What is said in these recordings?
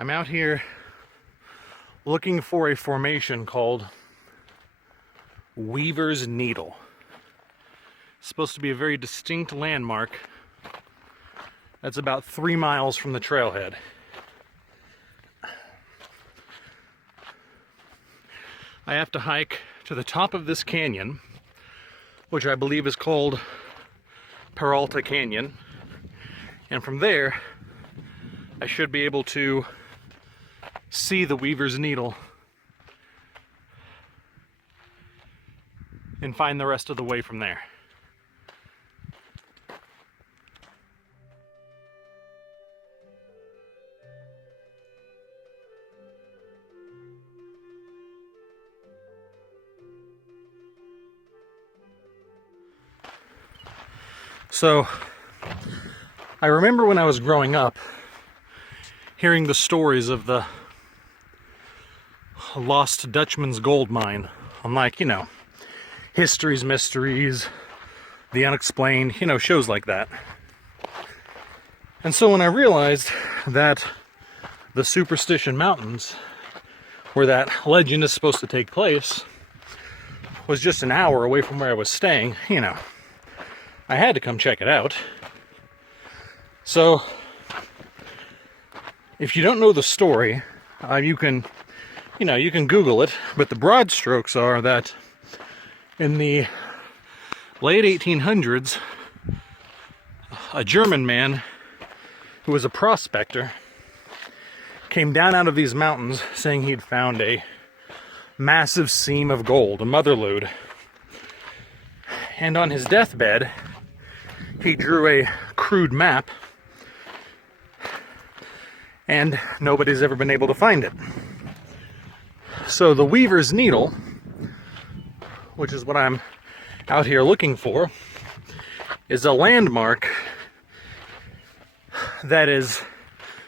I'm out here looking for a formation called Weaver's Needle. It's supposed to be a very distinct landmark that's about 3 miles from the trailhead. I have to hike to the top of this canyon, which I believe is called Peralta Canyon, and from there I should be able to see the Weaver's Needle and find the rest of the way from there. So, I remember when I was growing up, hearing the stories of the lost Dutchman's gold mine on, like, History's Mysteries, The Unexplained, shows like that. And so when I realized that the Superstition Mountains, where that legend is supposed to take place, was just an hour away from where I was staying, I had to come check it out. So, if you don't know the story, you can Google it, but the broad strokes are that in the late 1800s, a German man who was a prospector came down out of these mountains saying he'd found a massive seam of gold, a mother lode. And on his deathbed, he drew a crude map, and nobody's ever been able to find it. So the Weaver's Needle, which is what I'm out here looking for, is a landmark that is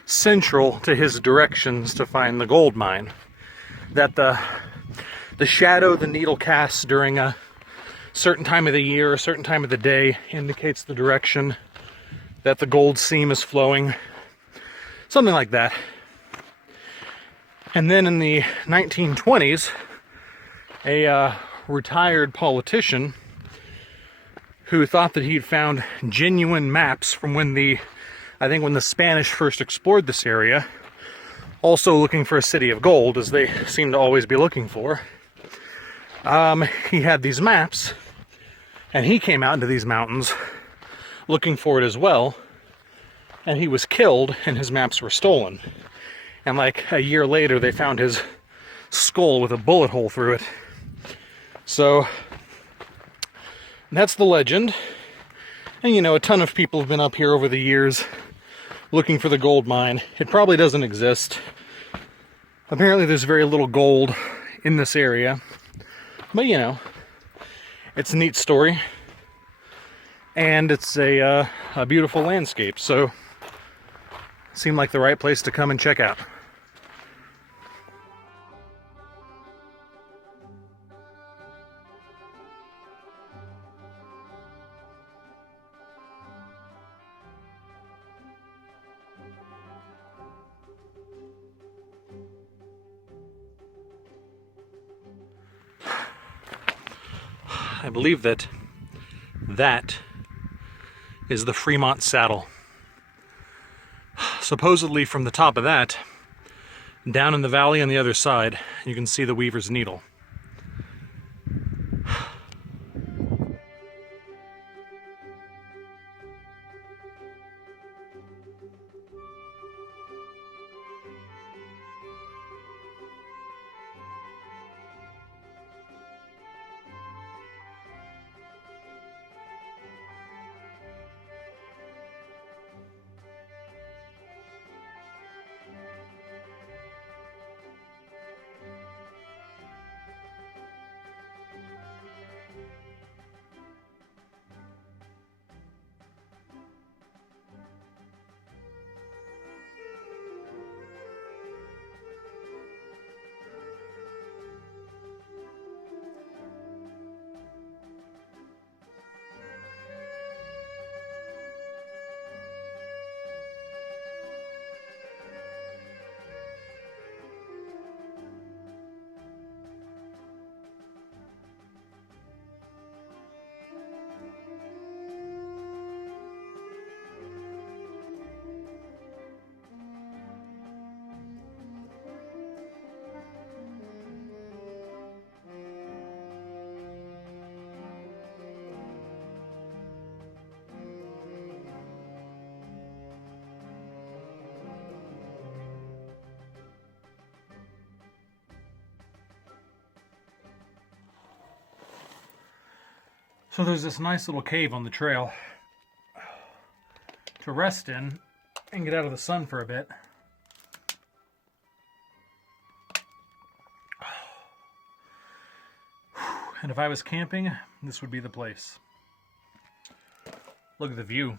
central to his directions to find the gold mine. That the shadow the needle casts during a certain time of the year, a certain time of the day, indicates the direction that the gold seam is flowing. Something like that. And then in the 1920s, a retired politician who thought that he'd found genuine maps from when the Spanish first explored this area, also looking for a city of gold, as they seem to always be looking for. He had these maps, and he came out into these mountains looking for it as well, and he was killed, and his maps were stolen. And like a year later, they found his skull with a bullet hole through it. So, that's the legend. And a ton of people have been up here over the years looking for the gold mine. It probably doesn't exist. Apparently there's very little gold in this area. But it's a neat story. And it's a beautiful landscape, so seemed like the right place to come and check out. I believe that is the Fremont Saddle. Supposedly from the top of that, down in the valley on the other side, you can see the Weaver's Needle. So there's this nice little cave on the trail to rest in and get out of the sun for a bit. And if I was camping, this would be the place. Look at the view.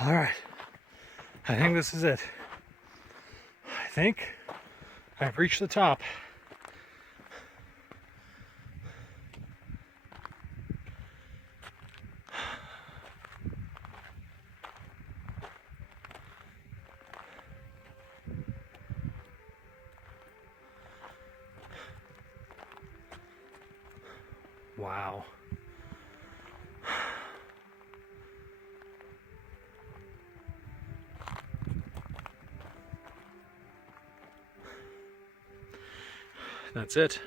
All right, I think this is it. I think I've reached the top. Wow. That's it.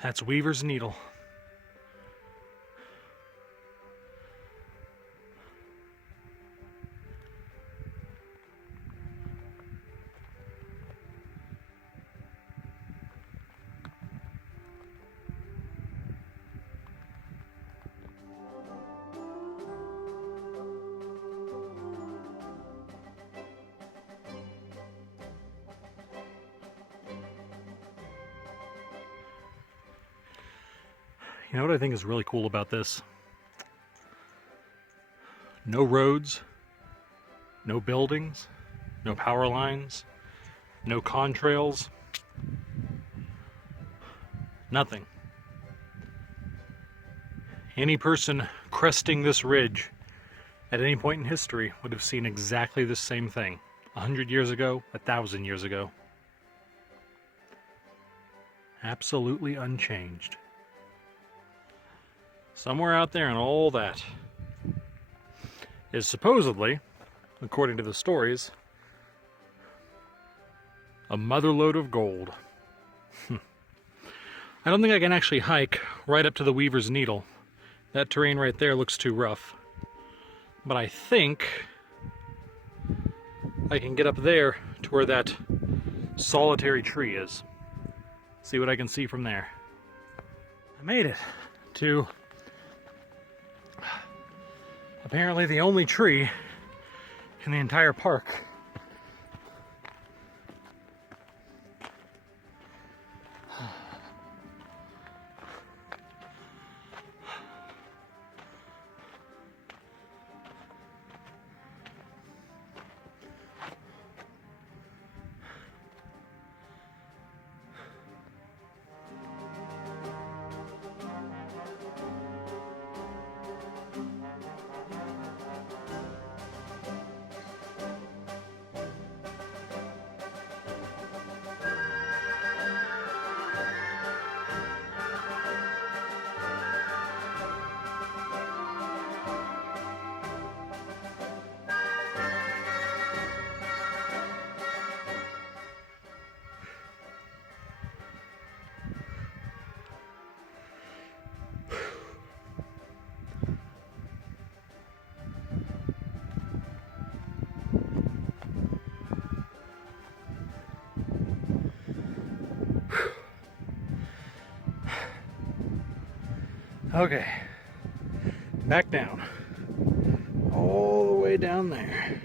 That's Weaver's Needle. You know what I think is really cool about this? No roads, no buildings, no power lines, no contrails, nothing. Any person cresting this ridge at any point in history would have seen exactly the same thing 100 years ago, 1,000 years ago. Absolutely unchanged. Somewhere out there in all that is supposedly, according to the stories, a motherlode of gold. I don't think I can actually hike right up to the Weaver's Needle. That terrain right there looks too rough. But I think I can get up there to where that solitary tree is. See what I can see from there. I made it to apparently the only tree in the entire park. Okay, back down, all the way down there.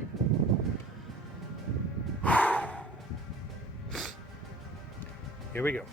Here we go.